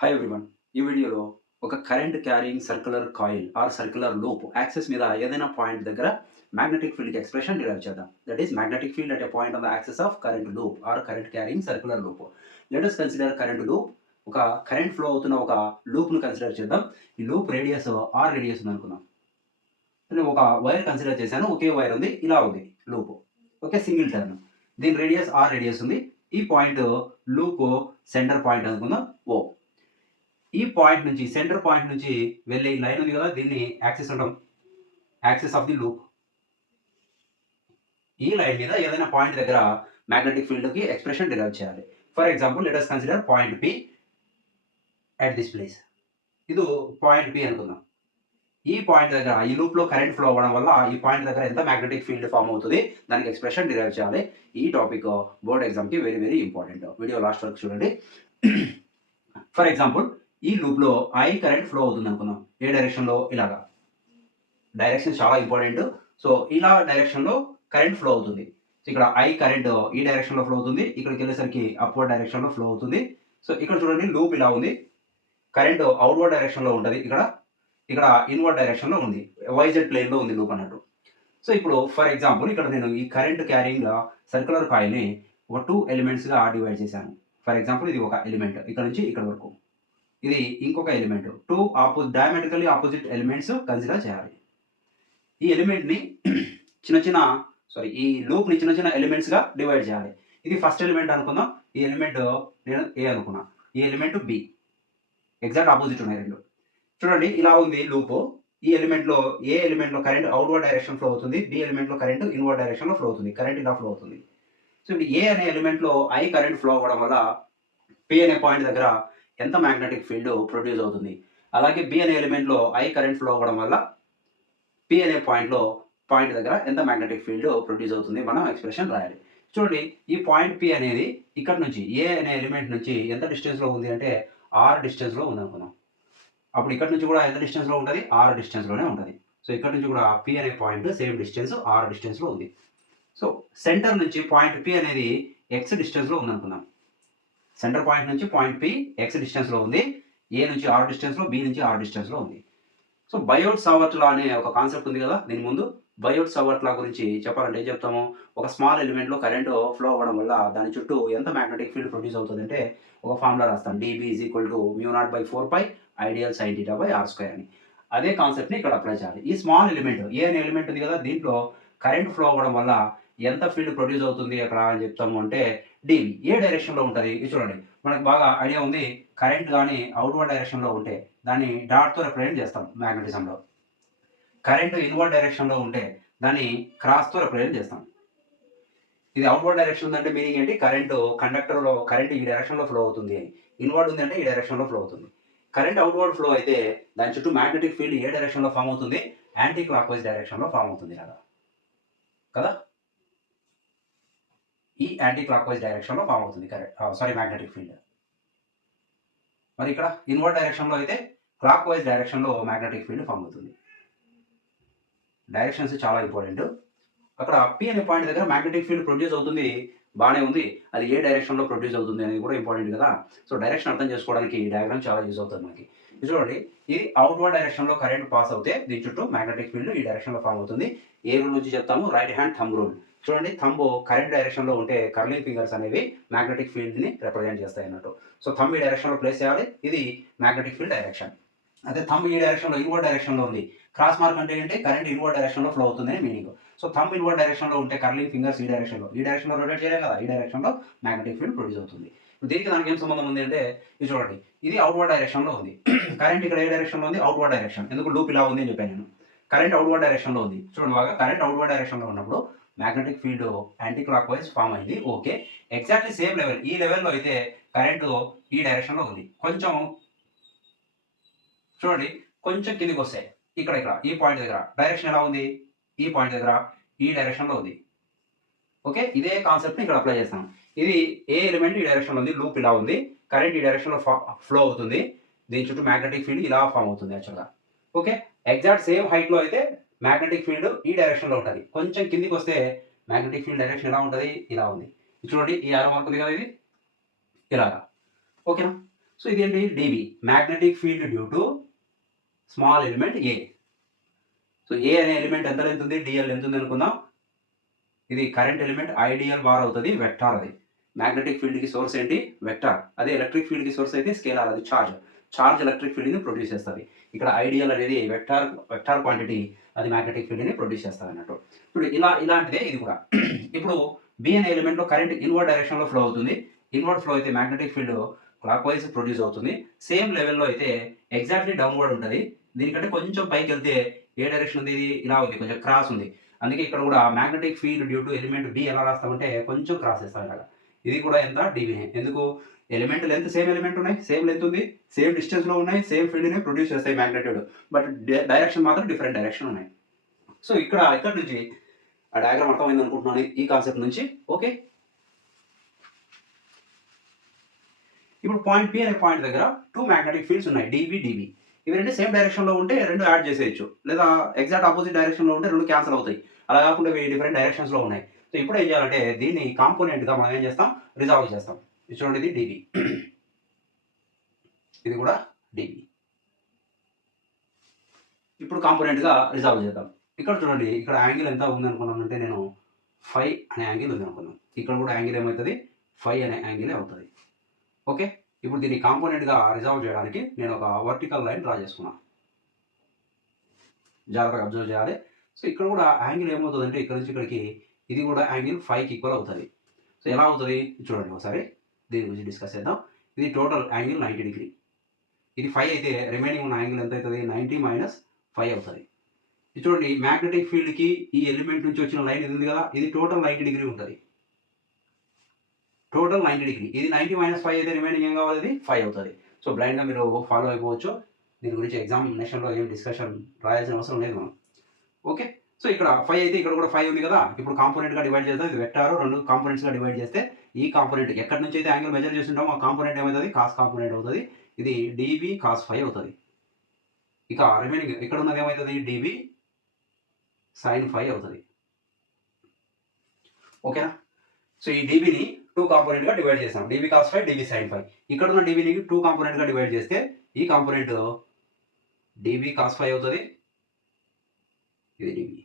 Hi everyone. ఈ వీడియోలో ఒక current carrying circular coil or circular loop axis మీద ఏదైనా పాయింట్ దగ్గర మ్యాగ్నెటిక్ ఫీల్డ్ ఎక్స్ప్రెషన్ డిరైవ్ చేద్దాం. That is magnetic field at a point on the axis of current loop or current carrying circular loop. Let us consider current loop. ఒక current flow అవుతున్న ఒక లూప్ను consider చేద్దాం. ఈ loop radius are radius ఉంది అనుకుందాం. నేను ఒక వైర్ కన్సిడర్ చేశాను. ఒకే వైర్ ఉంది. ఇలా ఉంది లూప్. Okay, single turn. దీని రేడియస్ ఆర్ రేడియస్ ఉంది. ఈ పాయింట్ లూప్ సెంటర్ పాయింట్ అనుకుందాం ఓ. ఈ పాయింట్ నుంచి సెంటర్ పాయింట్ నుంచి వెళ్ళే ఈ లైన్ ఉంది కదా, దీన్ని యాక్సిస్ అంటాం. Axis of the loop. ఈ లైన్ మీద ఏదైనా పాయింట్ దగ్గర మ్యాగ్నెటిక్ ఫీల్డ్ కి ఎక్స్ప్రెషన్ డిరైవ్ చేయాలి. For example let us consider point P at this place. ఇది పాయింట్ పి అనుకుందాం. ఈ పాయింట్ దగ్గర ఈ లూప్ లో కరెంట్ ఫ్లో అవ్వడం వల్ల ఈ పాయింట్ దగ్గర ఎంత మ్యాగ్నెటిక్ ఫీల్డ్ ఫామ్ అవుతుంది, దానికి ఎక్స్ప్రెషన్ డిరైవ్ చేయాలి. ఈ టాపిక్ బోర్డ్ ఎగ్జామ్ కి very very important. Video last వరకు చూడండి. ఫర్ ఎగ్జాంపుల్ ఈ లూప్ లో ఐ కరెంట్ ఫ్లో అవుతుంది అనుకుందాం. ఏ డైరెక్షన్ లో? ఇలాగా. డైరెక్షన్ చాలా ఇంపార్టెంట్. సో ఇలా డైరెక్షన్ లో కరెంట్ ఫ్లో అవుతుంది. ఇక్కడ ఐ కరెంట్ ఈ డైరెక్షన్ లో ఫ్లో అవుతుంది. ఇక్కడికి వెళ్ళేసరికి అప్వర్డ్ డైరెక్షన్ లో ఫ్లో అవుతుంది. సో ఇక్కడ చూడండి లూప్ ఇలా ఉంది. కరెంట్ అవుట్వర్డ్ డైరెక్షన్ లో ఉంటుంది. ఇక్కడ ఇన్వర్డ్ డైరెక్షన్ లో ఉంది. వైజెడ్ ప్లేన్ లో ఉంది లూప్ అన్నట్టు. సో ఇప్పుడు ఫర్ ఎగ్జాంపుల్ ఇక్కడ నేను ఈ కరెంట్ క్యారింగ్ సర్క్యులర్ కాయిల్ ని ఒక 2 ఎలిమెంట్స్ గా డివైడ్ చేశాను. ఫర్ ఎగ్జాంపుల్ ఇది ఒక ఎలిమెంట్, ఇక్కడ నుంచి ఇక్కడ వరకు. ఇది ఇంకొక element. 2 diametrically opposite elements consider చేయాలి. ఈ ఎలిమెంట్ ని చిన్న చిన్న ఈ లూప్ ని చిన్న చిన్న ఎలిమెంట్స్ గా డివైడ్ చేయాలి. ఇది ఫస్ట్ ఎలిమెంట్ అనుకుందాం. ఈ ఎలిమెంట్ నేను ఏ అనుకున్నా. ఈ ఎలిమెంట్ బి. ఎగ్జాక్ట్ ఆపోజిట్ ఉన్నాయి రెండు. చూడండి ఇలా ఉంది లూప్. ఈ ఎలిమెంట్ లో ఏ ఎలిమెంట్ లో కరెంట్ అవుట్వర్డ్ డైరెక్షన్ ఫ్లో అవుతుంది. బి ఎలిమెంట్ లో కరెంట్ ఇన్వర్డ్ డైరెక్షన్ లో ఫ్లో అవుతుంది. కరెంట్ ఇలా ఫ్లో అవుతుంది. సో ఇప్పుడు ఏ అనే ఎలిమెంట్ లో ఐ కరెంట్ ఫ్లో అవ్వడం వల్ల పి అనే పాయింట్ దగ్గర ఎంత మ్యాగ్నెటిక్ ఫీల్డ్ ప్రొడ్యూస్ అవుతుంది. అలాగే బి అనే ఎలిమెంట్ లో ఐ కరెంట్ ఫ్లో అవ్వడం వల్ల పి అనే పాయింట్ దగ్గర ఎంత మ్యాగ్నెటిక్ ఫీల్డ్ ప్రొడ్యూస్ అవుతుంది, మనం ఎక్స్ప్రెషన్ రాయాలి. చూడండి ఈ పాయింట్ పి అనేది ఇక్కడ నుంచి ఏ అనే ఎలిమెంట్ నుంచి ఎంత డిస్టెన్స్ లో ఉంది అంటే ఆర్ డిస్టెన్స్ లో ఉంది అనుకుందాం. అప్పుడు ఇక్కడ నుంచి కూడా ఎంత డిస్టెన్స్ లో ఉంటుంది? ఆర్ డిస్టెన్స్ లోనే ఉంటుంది. సో ఇక్కడ నుంచి కూడా పి అనే point same distance R distance లో ఉంది. సో సెంటర్ నుంచి పాయింట్ పి అనేది ఎక్స్ డిస్టెన్స్ లో ఉంది అనుకుందాం. సెంటర్ పాయింట్ నుంచి పాయింట్ పి ఎక్స్ డిస్టెన్స్ లో ఉంది. ఏ నుంచి ఆర్ డిస్టెన్స్ లో, బి నుంచి ఆర్ డిస్టెన్స్ లో ఉంది. సో బయోట్ సావర్ట్ లా అనే ఒక కాన్సెప్ట్ ఉంది కదా, దీని ముందు బయోట్ సావర్ట్ లా గురించి చెప్పాలంటే ఏం చెప్తాము? ఒక స్మాల్ ఎలిమెంట్ లో కరెంట్ ఫ్లో అవ్వడం వల్ల దాని చుట్టూ ఎంత మ్యాగ్నెటిక్ ఫీల్డ్ ప్రొడ్యూస్ అవుతుంది అంటే ఒక ఫార్ములా రాస్తాం. DB is equal to μ0/4π I dl sine theta by r square అని. అదే కాన్సెప్ట్ ని ఇక్కడ అప్లై చేయాలి. ఈ స్మాల్ ఎలిమెంట్ ఏ అనే ఎలిమెంట్ ఉంది కదా, దీంట్లో కరెంట్ ఫ్లో అవ్వడం వల్ల ఎంత ఫీల్డ్ ప్రొడ్యూస్ అవుతుంది అక్కడ అని చెప్తాము అంటే డివి. ఏ డైరెక్షన్ లో ఉంటుంది ఇది చూడండి. మనకు బాగా ఐడియా ఉంది. కరెంట్ కానీ అవుట్వర్డ్ డైరెక్షన్ లో ఉంటే దాన్ని డాట్ తో రిప్రజెంట్ చేస్తాం మ్యాగ్నెటిజంలో. కరెంట్ ఇన్వర్డ్ డైరెక్షన్ లో ఉంటే దాన్ని క్రాస్ తో రిప్రజెంట్ చేస్తాం. ఇది అవుట్వర్డ్ డైరెక్షన్ ఉందంటే మీనింగ్ ఏంటి? కండక్టర్ లో కరెంట్ ఈ డైరెక్షన్ లో ఫ్లో అవుతుంది అని. ఇన్వర్డ్ ఉంది అంటే ఈ డైరెక్షన్ లో ఫ్లో అవుతుంది. కరెంట్ అవుట్వర్డ్ ఫ్లో అయితే దాని చుట్టూ మ్యాగ్నెటిక్ ఫీల్డ్ ఏ డైరెక్షన్ లో ఫామ్ అవుతుంది? యాంటీ క్లాక్ వైజ్ డైరెక్షన్ లో ఫామ్ అవుతుంది కదా. ఈ యాంటీ క్లాక్ వైజ్ డైరెక్షన్ లో ఫామ్ అవుతుంది మ్యాగ్నెటిక్ ఫీల్డ్. మరి ఇక్కడ ఇన్వర్డ్ డైరెక్షన్ లో అయితే క్లాక్ వైజ్ డైరెక్షన్ లో మ్యాగ్నెటిక్ ఫీల్డ్ ఫామ్ అవుతుంది. డైరెక్షన్స్ చాలా ఇంపార్టెంట్. అక్కడ పి అనే పాయింట్ దగ్గర మ్యాగ్నెటిక్ ఫీల్డ్ ప్రొడ్యూస్ అవుతుంది, బాగానే ఉంది. అది ఏ డైరెక్షన్ లో ప్రొడ్యూస్ అవుతుంది అనేది కూడా ఇంపార్టెంట్ కదా. సో డైరెక్షన్ అర్థం చేసుకోవడానికి ఈ డయాగ్రామ్ చాలా యూజ్ అవుతుంది మనకి. ఇది చూడండి, ఇది అవుట్వర్డ్ డైరెక్షన్ లో కరెంట్ పాస్ అవుతే దీని చుట్టూ మ్యాగ్నెటిక్ ఫీల్డ్ ఈ డైరెక్షన్ లో ఫామ్ అవుతుంది. ఏ రూల్ నుంచి చెప్తాము? Right hand thumb rule. చూడండి, థంబ్ కరెంట్ డైరెక్షన్ లో ఉంటే కర్లింగ్ ఫింగర్స్ అనేవి మ్యాగ్నెటిక్ ఫీల్డ్ ని రిప్రజెంట్ చేస్తాయి అన్నట్టు. సో థంబ్ ఈ డైరెక్షన్ లో ప్లేస్ చేయాలి. ఇది మ్యాగ్నెటిక్ ఫీల్డ్ డైరెక్షన్. అదే థంబ్ ఈ డైరెక్షన్ లో ఇన్వర్డ్ డైరెక్షన్ లో ఉంది. క్రాస్ మార్క్ అంటే ఏంటి? కరెంట్ ఇన్వర్డ్ డైరెక్షన్ లో ఫ్లో అవుతుంది అని meaning. So thumb inward direction లో ఉంటే కర్లింగ్ ఫింగర్స్ ఈ డైరెక్షన్ లో రొటేట్ చేయలేదు కదా, ఈ డైరెక్షన్ లో మ్యాగ్నెటిక్ ఫీల్డ్ ప్రొడ్యూస్ అవుతుంది. దీనికి దానికి ఏం సంబంధం ఉంది అంటే ఇది చూడండి, ఇది అవుట్వర్డ్ డైరెక్షన్ లో ఉంది. కరెంట్ ఇక్కడ ఏ డైరెక్షన్ లో ఉంది? Outward direction. ఎందుకు లూప్ ఇలా ఉంది అని చెప్పాను నేను. కరెంట్ అవుట్వర్డ్ డైరెక్షన్ లో ఉంది. చూడండి బాగా, కరెంట్ అవుట్వర్డ్ డైరెక్షన్ లో ఉన్నప్పుడు magnetic field anticlockwise form అయింది. Okay, exactly same level. ఈ లెవెల్లో అయితే కరెంట్ ఈ డైరెక్షన్ లో ఉంది. కొంచెం చూడండి, కొంచెం కిందికి వస్తాయి. ఇక్కడ ఈ పాయింట్ దగ్గర డైరెక్షన్ ఎలా ఉంది? ఈ పాయింట్ దగ్గర ఈ డైరెక్షన్ లో ఉంది. ఓకే, ఇదే కాన్సెప్ట్ ని ఇక్కడ అప్లై చేస్తాం. ఇది ఏ ఎలిమెంట్ ఈ డైరెక్షన్ లో ఉంది, లూప్ ఇలా ఉంది, కరెంట్ ఈ డైరెక్షన్ లో ఫ్లో అవుతుంది, దీని చుట్టూ మ్యాగ్నెటిక్ ఫీల్డ్ ఇలా ఫామ్ అవుతుంది యాక్చువల్గా. ఓకే, ఎగ్జాక్ట్ సేమ్ హైట్ లో అయితే మ్యాగ్నెటిక్ ఫీల్డ్ ఈ డైరెక్షన్ లో ఉంటుంది. కొంచెం కిందికి వస్తే మ్యాగ్నెటిక్ ఫీల్డ్ డైరెక్షన్ ఎలా ఉంటుంది? ఇలా ఉంది. చూడండి, ఈ ఆరో మార్క్ ఉంది కదా, ఇది ఇలాగా. ఓకేనా? సో ఇదేంటి dB, magnetic field due to small element A. So A అనే ఎలిమెంట్ ఎంత లెంత్ ఉంది, డిఎల్ ఎంత ఉంది అనుకుందాం. ఇది కరెంట్ ఎలిమెంట్ ఐడియల్ బార్ అవుతుంది, వెక్టార్ అది. మ్యాగ్నెటిక్ ఫీల్డ్కి సోర్స్ ఏంటి, వెక్టార్. అదే ఎలక్ట్రిక్ ఫీల్డ్కి సోర్స్ అయితే స్కేలార్, అది ఛార్జ్. ఛార్జ్ ఎలక్ట్రిక్ ఫీల్డ్ని ప్రొడ్యూస్ చేస్తుంది. ఇక్కడ ఐడియల్ అనేది వెక్టార్ క్వాంటిటీ, అది మ్యాగ్నెటిక్ ఫీల్డ్ని ప్రొడ్యూస్ చేస్తుంది అన్నట్టు. ఇప్పుడు ఇలాంటిదే ఇది కూడా. ఇప్పుడు బి అనే ఎలిమెంట్లో కరెంట్ ఇన్వర్డ్ డైరెక్షన్లో ఫ్లో అవుతుంది. ఇన్వర్డ్ ఫ్లో అయితే magnetic field clock wise produce అవుతుంది. సేమ్ లెవెల్లో అయితే ఎగ్జాక్ట్లీ డౌన్వర్డ్ ఉంటుంది. దీనికంటే కొంచెం పైకి వెళ్తే ఏ డైరెక్షన్ ఉంది, ఇది ఇలా ఉంది, కొంచెం క్రాస్ ఉంది. అందుకే ఇక్కడ కూడా magnetic field due to element B ఎలా రాస్తామంటే కొంచెం క్రాస్ వేస్తాం ఇలాగా. ఇది కూడా ఎంత, డివినే. ఎందుకు, ఎలిమెంట్ లెంత్ సేమ్ ఎలిమెంట్ ఉన్నాయి, సేమ్ లెంత్ ఉంది, సేమ్ డిస్టెన్స్లో ఉన్నాయి, సేమ్ ఫీల్డ్ని ప్రొడ్యూస్ చేస్తాయి మ్యాగ్నెట్యూడ్. బట్ డైరెక్షన్ మాత్రం డిఫరెంట్ డైరెక్షన్ ఉన్నాయి. సో ఇక్కడ నుంచి ఆ డయాగ్రామ్ అర్థమైంది అనుకుంటున్నాను ఈ కాన్సెప్ట్ నుంచి. ఓకే, ఇప్పుడు పాయింట్ పి అనే పాయింట్ దగ్గర 2 మ్యాగ్నెటిక్ ఫీల్డ్స్ ఉన్నాయి, డిబి డిబి. ఇవి రెండు సేమ్ డైరెక్షన్లో ఉంటే రెండు యాడ్ చేసేయచ్చు, లేదా ఎగ్జాక్ట్ ఆపోజిట్ డైరెక్షన్లో ఉంటే రెండు క్యాన్సిల్ అవుతాయి. అలా కాకుండా ఇవి డిఫరెంట్ డైరెక్షన్స్లో ఉన్నాయి. సో ఇప్పుడు ఏం చేయాలంటే దీన్ని కాంపోనెంట్గా మనం ఏం చేస్తాం, రిజాల్వ్ చేస్తాం. ఇది చూడండి, ఇది డిబి, ఇది కూడా డిబి. ఇప్పుడు కాంపోనెంట్గా రిజాల్వ్ చేద్దాం. ఇక్కడ చూడండి, ఇక్కడ యాంగిల్ ఎంత ఉంది అనుకున్నానంటే నేను ఫై అనే యాంగిల్ ఉంది అనుకున్నాను. ఇక్కడ కూడా యాంగిల్ ఏమవుతుంది, ఫై అనే యాంగిల్ అవుతుంది. ఓకే, ఇప్పుడు దీన్ని కాంపోనెంట్గా రిజాల్వ్ చేయడానికి నేను ఒక వర్టికల్ లైన్ డ్రా చేసుకున్నాను. జాగ్రత్తగా అబ్జర్వ్ చేయాలి. సో ఇక్కడ కూడా యాంగిల్ ఏమవుతుందంటే ఇక్కడ నుంచి ఇక్కడికి ఇది కూడా యాంగిల్ 5కి ఈక్వల్ అవుతుంది. సో ఎలా అవుతుంది చూడండి ఒకసారి, దీని గురించి డిస్కస్ చేద్దాం. ఇది టోటల్ యాంగిల్ 90 డిగ్రీ. ఇది 5 అయితే రిమైనింగ్ ఉన్న యాంగిల్ ఎంత అవుతుంది, 90 - 5 అవుతుంది. ఇది చూడండి, మ్యాగ్నెటిక్ ఫీల్డ్కి ఈ ఎలిమెంట్ నుంచి వచ్చిన లైన్ ఇది ఉంది కదా, ఇది టోటల్ 90 డిగ్రీ ఉంటుంది. Total 90 degree. ఇది 90 - 5 అయితే రిమైనింగ్ ఏం కావాలి, ఇది 5 అవుతుంది. సో బ్లైండ్గా మీరు ఫాలో అయిపోవచ్చు. దీని గురించి ఎగ్జామినేషన్లో ఏం డిస్కషన్ రాయాల్సిన అవసరం లేదు మనం. ఓకే, సో ఇక్కడ 5 అయితే ఇక్కడ కూడా 5 ఉంది కదా. ఇప్పుడు కాంపోనెంట్గా డివైడ్ చేద్దాం. ఇది వెక్టార్, రెండు కాంపోనెంట్స్గా డివైడ్ చేస్తే ఈ కాంపోనెంట్ ఎక్కడి నుంచి అయితే యాంగిల్ మెజర్ చేస్తుంటామో ఆ కాంపోనెంట్ ఏమవుతుంది, కాస్ కాంపోనెంట్ అవుతుంది. ఇది డిబి కాస్ 5 అవుతుంది. ఇక రిమైనింగ్ ఇక్కడ ఉన్నది ఏమవుతుంది, డిబి సైన్ 5 అవుతుంది. ఓకేనా. సో ఈ డిబిని 2 కాంపోనెంట్గా డివైడ్ చేస్తాం, డిబి కాస్ 5, డిబి సైన్ 5. ఇక్కడ ఉన్న డిబిని 2 కాంపోనెంట్గా డివైడ్ చేస్తే ఈ కాంపోనెంట్ డిబి కాస్ 5 అవుతుంది, ఇది డిబి.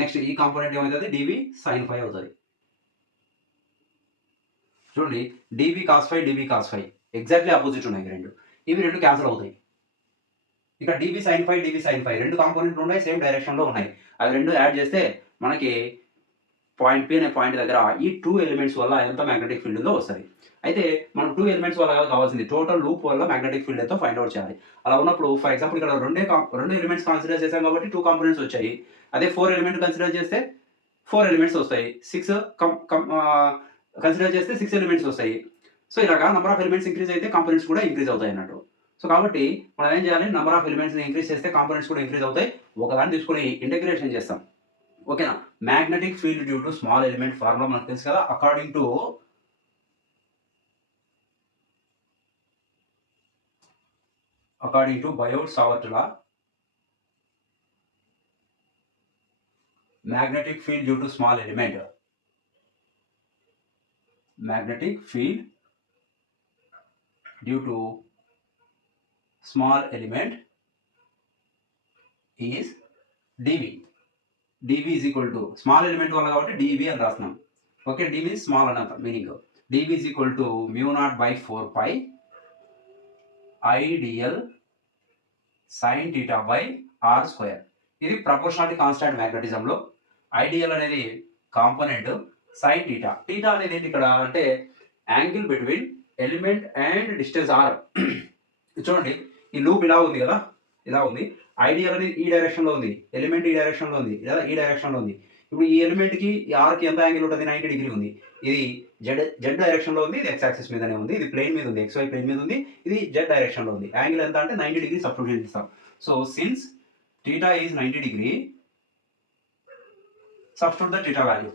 నెక్స్ట్ ఈ కాంపోనెంట్ ఏమవుతుంది, డిబి సైన్ 5 అవుతుంది. చూడండి, dB cos 5, dB cos 5 exactly opposite ఉన్నాయి రెండు. ఇవి రెండు క్యాన్సిల్ అవుతాయి. ఇక్కడ డిబి సైన్ 5, డిబి సైన్ 5 రెండు కాంపోనెంట్లు ఉన్నాయి, సేమ్ డైరెక్షన్లో ఉన్నాయి. అవి రెండు యాడ్ చేస్తే మనకి పాయింట్ పి అనే పాయింట్ దగ్గర ఈ 2 ఎలిమెంట్స్ వల్ల ఎంత మ్యాగ్నెటిక్ ఫీల్డ్ ఉందో వస్తుంది. అయితే మనం 2 ఎలిమెంట్స్ వల్ల కావాల్సింది టోటల్ లూప్ వల్ల మ్యాగ్నెటిక్ ఫీల్డ్ ఎంతో ఫైండ్ అవుట్ చేయాలి. అలా ఉన్నప్పుడు ఫర్ ఎగ్జాంపుల్ ఇక్కడ రెండు ఎలిమెంట్స్ కన్సిడర్ చేసాం కాబట్టి 2 కాంపోనెంట్స్ వచ్చాయి. అదే 4 ఎలిమెంట్ కన్సిడర్ చేస్తే 4 ఎలిమెంట్స్ వస్తాయి. 6 కన్సిడర్ చేస్తే 6 ఎలిమెంట్స్ వస్తాయి. సో ఇలాగా నెంబర్ ఆఫ్ ఎలిమెంట్స్ ఇంక్రీజ్ అయితే కాంపోనెంట్స్ కూడా ఇంక్రీజ్ అవుతాయి అన్నట్టు. సో కాబట్టి మనం ఏం చేయాలి, నెంబర్ ఆఫ్ ఎలిమెంట్స్ని ఇంక్రీజ్ చేస్తే కాంపోనెంట్స్ కూడా ఇంక్రీజ్ అవుతాయి. ఒకదాన్ని తీసుకొని ఇంటిగ్రేషన్ చేస్తాం. ఓకేనా. Magnetic field due to small element formula మనకు తెలుసు కదా. According to Biot-Savart law, magnetic field due to small element, magnetic field due to small element is dB. dB is equal to small element వల్ల కాబట్టి dB అని రాస్తున్నాం. Okay, d means small అన్న meaning. dB is equal to mu0/4 pi I dl sin theta by r square. ఇది proportionality constant మ్యాగ్నెటిజంలో. I dl అనేది component, sine theta. Theta అనేది ఏంటి ఇక్కడ అంటే angle between element and distance R. చూడండి, ఈ లూప్ ఇలా ఉంది కదా, ఇలా ఉంది. ఐడియల్ అనేది ఈ డైరెక్షన్లో ఉంది, ఎలిమెంట్ ఈ డైరెక్షన్లో ఉంది, లేదా ఈ డైరెక్షన్లో ఉంది. ఇప్పుడు ఈ ఎలిమెంట్కి ఈ ఆర్కి ఎంత యాంగిల్ ఉంటుంది, 90 డిగ్రీ ఉంది. ఇది జెడ్ డైరెక్షన్లో ఉంది, ఇది ఎక్స్ యాక్సిస్ మీదనే ఉంది, ఇది ప్లేన్ మీద ఉంది, XY ప్లేన్ మీద ఉంది, ఇది జెడ్ డైరెక్షన్లో ఉంది. యాంగిల్ ఎంత అంటే 90 డిగ్రీ సబ్స్టిట్యూషన్ ఇస్తాం. So since theta is 90 degree, substitute the theta value.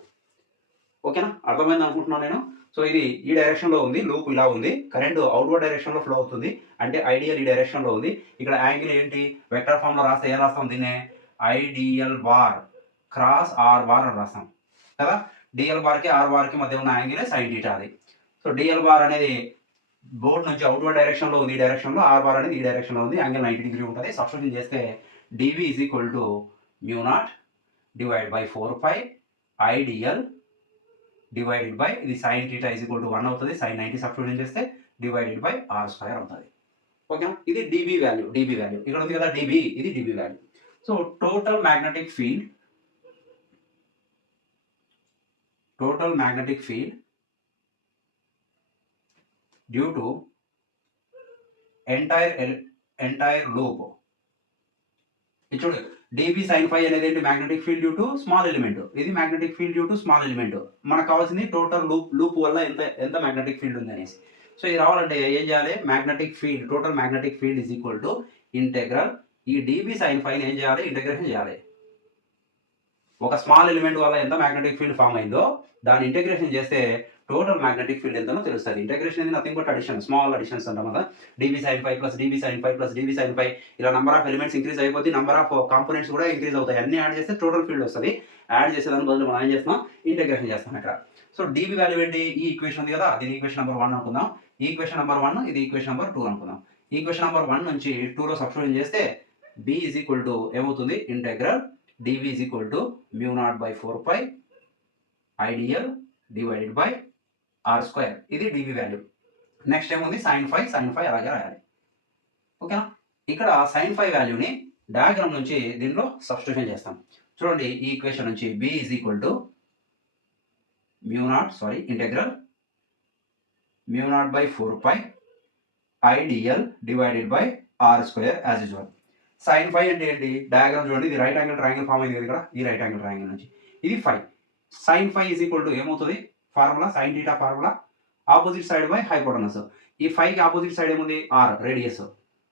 ఓకేనా, అర్థమైంది అనుకుంటున్నాను నేను. సో ఇది ఈ డైరెక్షన్లో ఉంది, లూప్ ఇలా ఉంది, కరెంట్ అవుట్వర్డ్ డైరెక్షన్లో ఫ్లో అవుతుంది, అంటే ఐడియల్ ఈ డైరెక్షన్లో ఉంది. ఇక్కడ యాంగిల్ ఏంటి, వెక్టర్ ఫామ్లో రాస్తే ఏం రాస్తాం, దీన్నే I dl bar cross R bar అని రాస్తాం కదా. డిఎల్ బార్కి ఆర్ బార్కి మధ్య ఉన్న యాంగిల్ సైన్ టీటా అది. సో డిఎల్ బార్ అనేది బోర్డ్ నుంచి అవుట్వర్డ్ డైరెక్షన్లో ఉంది, ఈ డైరెక్షన్లో ఆర్ బార్ అనేది ఈ డైరెక్షన్లో ఉంది, యాంగిల్ 90 డిగ్రీ ఉంటుంది. సబ్స్టిట్యూషన్ చేస్తే dv is equal to mu naught divide by 4π I dl divided by ఇది sine theta is equal to 1 అవుతుంది, సైన్ 90 సబ్స్టిట్యూషన్ చేస్తే డివైడెడ్ బై ఆర్ స్క్వేర్ అవుతుంది. ఓకేనా, ఇది dB వాల్యూ. ఇక్కడ ఉంది కదా dB, ఇది dB value. So total magnetic field due to entire loop. ఇది చూడు, dB sin phi అనేది ఏంటి? Magnetic field due to small element. ఇది magnetic field due to small element. మనకు కావాల్సింది టోటల్ లూప్ వల్ల ఎంత మ్యాగ్నెటిక్ ఫీల్డ్ ఉంది అనేసి. సో ఇది రావాలంటే ఏం చేయాలి? Total magnetic field is equal to integral ఈ dB sin phi ఏం చేయాలి? ఇంటెగ్రేషన్ చేయాలి. ఒక స్మాల్ ఎలిమెంట్ వల్ల ఎంత మ్యాగ్నెటిక్ ఫీల్డ్ ఫామ్ అయిందో దాన్ని ఇంటెగ్రేషన్ చేస్తే టోటల్ మ్యాగ్నెటిక్ ఫీల్డ్ ఎంతనో తెలుస్తుంది. ఇంటెగ్రేషన్ అనేది nothing but addition, small additions అంటాం కదా. dB sin phi plus dB sin phi plus dB sin phi ఇలా నంబర్ ఆఫ్ ఎలిమెంట్స్ ఇంక్రీజ్ అయిపోతే నంబర్ ఆఫ్ కాంపోనెంట్స్ కూడా ఇంక్రీజ్ అవుతాయి. అన్ని యాడ్ చేస్తే టోటల్ ఫీల్డ్ వస్తుంది. యాడ్ చేసేదాని బదులు మనం ఏం చేస్తాం? ఇంటెగ్రేషన్ చేస్తాం ఇక్కడ. సో dB వాల్యూ ఏంటి? ఈ ఈక్వేషన్ ఉంది కదా, దీని ఈక్వేషన్ నెంబర్ 1 అనుకుందాం. ఈ ఈక్వేషన్ నెంబర్ 1, ఇది ఈక్వేషన్ నెంబర్ 2 అనుకుందాం. ఈక్వేషన్ నెంబర్ 1 నుంచి 2లో సబ్స్టిట్యూషన్ చేస్తే b ఈజ్ ఈక్వల్ టు ఏమవుతుంది? Integral dV is equal to mu naught by 4π I dl divided by r square. ఇది dB వాల్యూ. నెక్స్ట్ ఏముంది? సైన్ ఫై అలాగే రాయాలి. ఓకేనా, ఇక్కడ సైన్ ఫై వాల్యూని డయాగ్రామ్ నుంచి దీనిలో సబ్స్టిట్యూషన్ చేస్తాం. చూడండి, ఈ ఈక్వేషన్ నుంచి b is equal to integral mu naught by 4π I dl divided by r square as usual. Sine phi అంటే ఏంటి? డయాగ్రామ్ చూడండి, ఇది రైట్ యాంగిల్ ట్రయాంగిల్ ఫామ్ అయింది ఇక్కడ. ఈ రైట్ యాంగిల్ ట్రయాంగిల్ నుంచి ఇది phi. Sine phi is equal to ఏమవుతుంది? Formula sine theta formula, opposite side by hypotenuse. ఈ ఫైకి ఆపోజిట్ సైడ్ ఏముంది? R radius.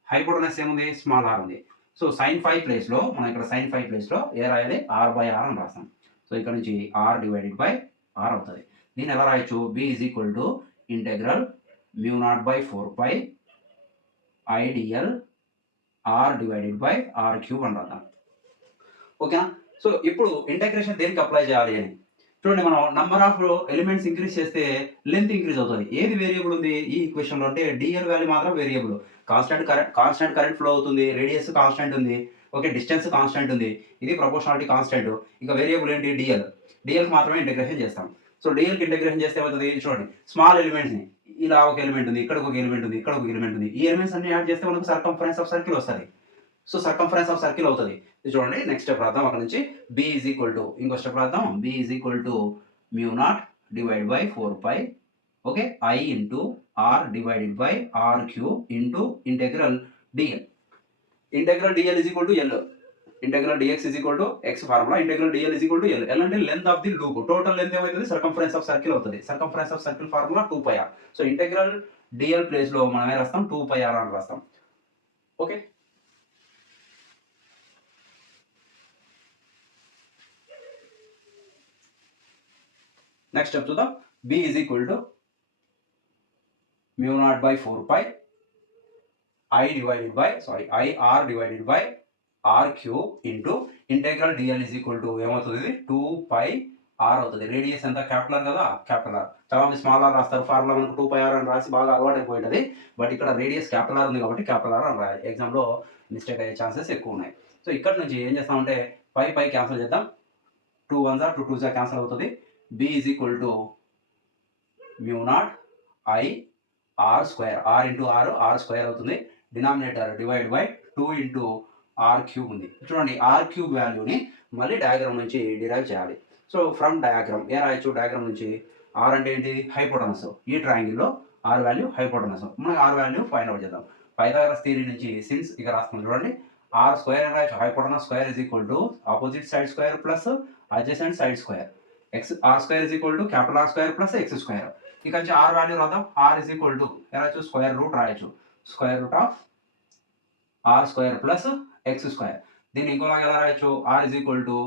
హైపోటనస్ ఏముంది? స్మాల్ ఆర్ ఉంది. సో సైన్ ఫై ప్లేస్లో మనం ఇక్కడ సైన్ ఫై ప్లేస్లో ఏ రాయాలి? ఆర్ బై ఆర్ అని రాస్తాం. సో ఇక్కడ నుంచి ఆర్ డివైడెడ్ బై ఆర్ అవుతుంది. దీన్ని ఎలా రాయొచ్చు? b is equal to integral mu naught by 4π I dl r divided by r cube అని రాద్దాం. ఓకేనా, సో ఇప్పుడు ఇంటెగ్రేషన్ దేనికి అప్లై చేయాలి అని చూడండి. మనం నంబర్ ఆఫ్ ఎలిమెంట్స్ ఇంక్రీజ్ చేస్తే లెంత్ ఇంక్రీజ్ అవుతుంది. ఏది వేరియబుల్ ఉంది ఈ ఈక్వేషన్లో అంటే డిఎల్ వాల్యూ మాత్రం వేరియబుల్. కాన్స్టెంట్ కరెంట్ ఫ్లో అవుతుంది, రేడియస్ కాన్స్టెంట్ ఉంది, ఓకే, డిస్టెన్స్ కాన్స్టెంట్ ఉంది, ఇది ప్రపోర్షనాలిటీ కాన్స్టెంట్. ఇక వేరియబుల్ ఏంటి? డిఎల్కి మాత్రమే ఇంటెగ్రేషన్ చేస్తాం. సో డిఎల్కి ఇంటెగ్రేషన్ చేస్తే ఏమవుతుంది? చూడండి, స్మాల్ ఎలిమెంట్స్ని ఇలా ఒక ఎలిమెంట్ ఉంది, ఇక్కడ ఒక ఎలిమెంట్ ఉంది, ఇక్కడ ఒక ఎలిమెంట్ ఉంది, ఈ ఎలిమెంట్స్ అన్ని యాడ్ చేస్తే మనకు సర్కంఫరెన్స్ ఆఫ్ సర్కిల్ వస్తుంది. సో సర్కంఫరెన్స్ ఆఫ్ సర్కిల్ అవుతుంది. చూడండి, నెక్స్ట్ స్టెప్ రాద్దాం. అక్కడ నుంచి b ఈజ్ ఈక్వల్ టు ఇంకో స్టెప్ రాద్దాం. b is equal to mu naught divide by 4π, okay, i into r divided by r cube into integral dl. Integral dl is equal to l. Integral dx is equal to x formula. Integral dl is equal to l. L అంటే length of the loop. Total length ఏమవుతుంది? Circumference of circle అవుతుంది. Circumference of circle formula 2πr. So integral dl ప్లేస్లో మనం ఏ రాస్తాం? 2πr అని రాస్తాం. Okay, next step చూద్దాం. b is equal to mu naught by 4π I r divided by r cube into integral dl is equal to ఏమవుతుంది? 2πr అవుతుంది. Radius ఎంత? క్యాపిటల్ కదా, క్యాపిటల్ ఆర్. చాలా మంది స్మాల్ ఆర్ రాస్తారు. ఫార్ములా మనకు 2πr అని రాసి బాగా అలవాటు అయిపోయి ఉంటుంది. బట్ ఇక్కడ రేడియస్ క్యాపిటల్ ఆర్ ఉంది కాబట్టి క్యాపిటల్ ఆర్ అని రాయాలి. ఎగ్జామ్లో మిస్టేక్ అయ్యే ఛాన్సెస్ ఎక్కువ ఉన్నాయి. సో ఇక్కడ నుంచి ఏం చేస్తామంటే పై క్యాన్సిల్ చేద్దాం. 2 1 2 2 క్యాన్సిల్ అవుతుంది. b is equal to mu naught I r square, r into r square అవుతుంది. Denominator divide by 2 into r cube ఉంది. చూడండి, ఆర్ క్యూబ్ వాల్యూని మళ్ళీ డయాగ్రామ్ నుంచి డిరైవ్ చేయాలి. సో ఫ్రమ్ డయాగ్రామ్ ఏ రాయొచ్చు? డయాగ్రామ్ నుంచి ఆర్ అంటే ఏంటి? హైపోటనస్. ఈ ట్రయాంగిల్లో ఆర్ వాల్యూ హైపోటనస్. మనం ఆర్ వాల్యూ ఫైండ్ అవుట్ చేద్దాం. పైథాగరస్ థియరీ నుంచి సిన్స్ ఇక రాస్తాం. చూడండి, ఆర్ స్క్వేర్ అని రాయొచ్చు. Hypotenuse square is equal to opposite side square plus adjacent side square. R square is equal to capital R square plus X square. ఇక నుంచి ఆర్ వాల్యూ రాద్దాం. ఆర్ ఈజ్ ఈక్వల్ టు రాయొచ్చు square root రాయొచ్చు. Square root of R square plus X square. దీన్ని ఇంకోలాగా ఎలా రాయొచ్చు? R is equal to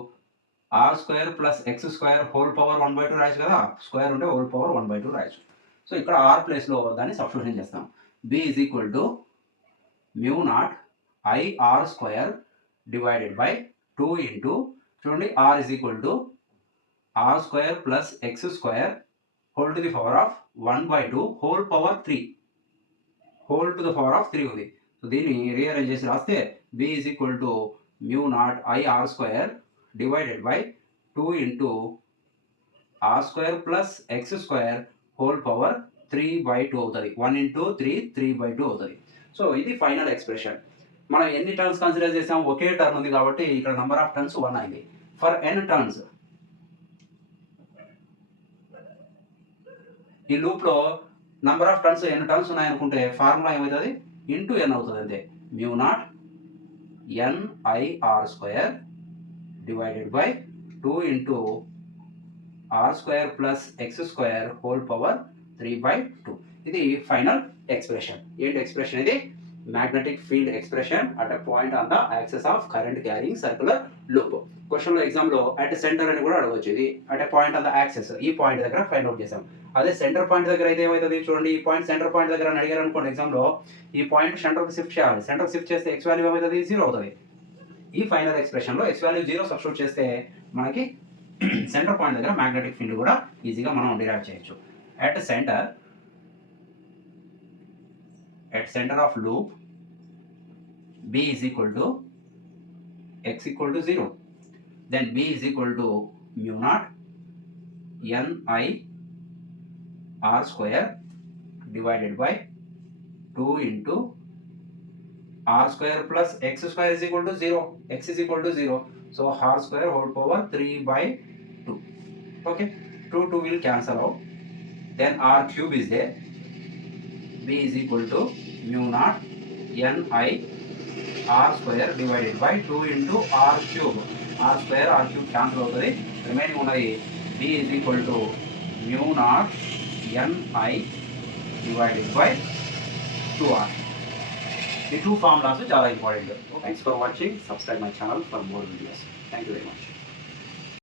are square plus X square whole power 1/2 రాయొచ్చు కదా. స్క్వేర్ ఉంటే హోల్ పవర్ 1/2 రాయొచ్చు. సో ఇక్కడ ఆర్ ప్లేస్లో దాన్ని సబ్స్టిట్యూషన్ చేస్తాం. b is equal to mu naught I r square divided by 2 into చూడండి r is equal to are square plus X square whole to the power of 1/2 whole power 3. Whole to the power of 3 ఉంది. So దీన్ని rearrange చేసి రాస్తే b is equal to mu naught I r square divided by 2 into r square plus X square whole power 3/2 అవుతుంది. 1 into 3 3/2 అవుతుంది. So ఇది final expression. మనం ఎన్ని turns consider చేసాం, ఒకే టర్న్ ఉంది కాబట్టి ఇక్కడ నెంబర్ ఆఫ్ టర్న్స్ 1 అయింది. ఫర్ n టర్న్స్, ఈ లూప్లో number of turns n turns ఉన్నాయనుకుంటే ఫార్ములా ఏమవుతుంది, ఇంటూ n అవుతుంది అంతే. Mu naught NIR square divided by 2 into r square plus X square whole power 3/2. ఇది ఫైనల్ ఎక్స్ప్రెషన్. ఏంటి ఎక్స్ప్రెషన్ ఇది? Magnetic field expression at a point on the axis of current carrying circular loop. క్వశ్చన్లో ఎగ్జామ్లో at centre అని కూడా అడగవచ్చు. ఇది at a point on the axis, ఈ పాయింట్ దగ్గర ఫైండ్ అవుట్ చేసాం. అదే సెంటర్ పాయింట్ దగ్గర అయితే ఏమవుతుంది చూడండి, ఈ పాయింట్ సెంటర్ పాయింట్ దగ్గర అని అడిగారు అనుకోండి ఎగ్జామ్లో, ఈ పాయింట్ సెంటర్కి షిఫ్ట్ చేయాలి. సెంటర్కి షిఫ్ట్ చేస్తే ఎక్స్ వాల్యూ ఏమవుతుంది, 0 అవుతుంది. ఈ ఫైనల్ ఎక్స్ప్రెషన్లో ఎక్స్ వాల్యూ 0 సబ్స్టిట్యూట్ చేస్తే మనకి సెంటర్ పాయింట్ దగ్గర మ్యాగ్నెటిక్ ఫీల్డ్ కూడా ఈజీగా మనం డిరైవ్ చేయొచ్చు. at center of loop b is equal to x equal to 0, then b is equal to mu naught Ni r square divided by 2 into r square plus x square is equal to 0, x is equal to 0, so r square whole power 3/2. Okay, 2 will cancel out, then r cube is there, b is equal to mu naught Ni r square divided by 2 into r cube, r square r cube cancel అవుతుంది. Remaining ఉన్నది b is equal to mu naught Ni divided by 2r. ఈ 2 formulas చాలా important. Thanks for watching. Subscribe my channel for more videos. Thank you very much.